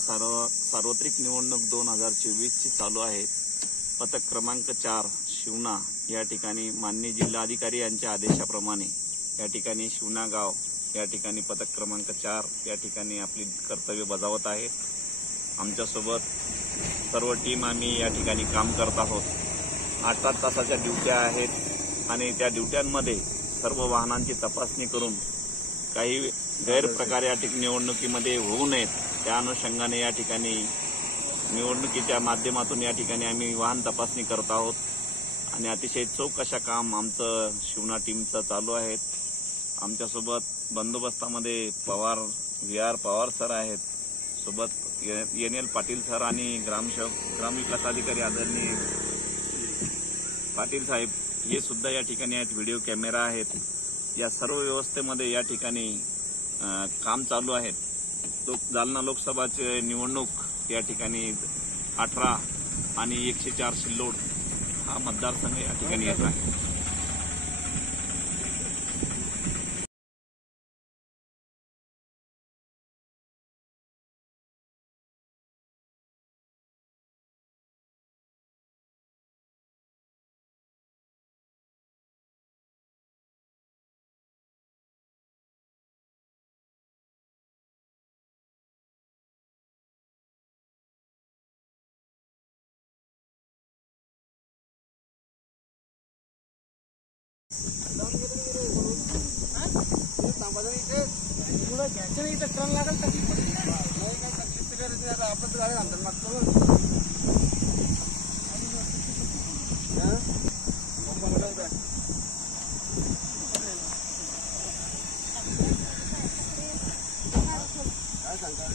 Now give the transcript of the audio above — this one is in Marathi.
सार्वत्रिक निवडणूक 2024 ची चालू आहे। पथक क्रमांक 4 शिवना या ठिकाणी माननीय जिल्हाधिकारी यांच्या आदेशाप्रमाणे या ठिकाणी शिवना गाव या ठिकाणी पथक क्रमांक 4 या ठिकाणी आपली कर्तव्य बजावत आहे। आमच्यासोबत सर्व टीम आम्ही या ठिकाणी काम करत आहोत। 8 तासाच्या ड्युट्या आहेत आणि त्या ड्युट्यांमध्ये सर्व वाहनांची तपासणी करून काही गैरप्रकार या ठिकाणी निवडणुकीमध्ये होऊ नयेत त्या अनुषंगाने या ठिकाणी निवडणुकीच्या माध्यमातून या ठिकाणी आम्ही वाहन तपासणी करत आहोत आणि अतिशय चोख अशा काम आमचं शिवना टीमचं चालू आहे। आमच्यासोबत बंदोबस्तामध्ये व्ही.आर. पवार सर आहेत, सोबत एन.एल. पाटील सर आणि ग्रामविकास अधिकारी आदरणीय पाटील साहेब हे सुद्धा या ठिकाणी आहेत। व्हिडिओ कॅमेरा आहेत। या सर्व व्यवस्थेमध्ये या ठिकाणी काम चालू आहे। जालना लोकसभाची निवडणूक या ठिकाणी 18 आणि 104 सिल्लोड हा मतदारसंघ या ठिकाणी येत आहे। टर्न लागल तकलीफ पडली नाही काय तकलीफ तर आपण गाडी अंदर लागतो काय सांगता